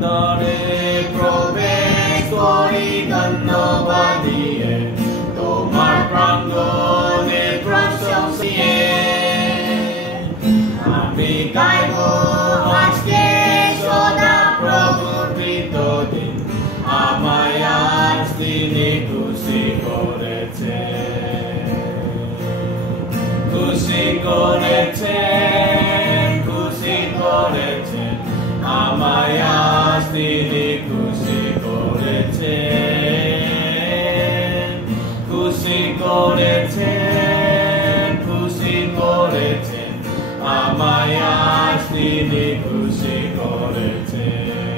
অন্তরে প্রবেশ করি ধন্যবাদ দিয়ে তোমার প্রাঙ্গণে প্রশংসিয়ে আমি গাইব আজকে সদা প্রভুর কৃত দিন আমায় আজ তিনি খুশি করেছে খুশি করেছেন খুশি করেছেন আমায় আজ তিনি খুশি করেছেন খুশি করেছেন খুশি করেছেন আমায় আজ তিনি খুশি করেছেন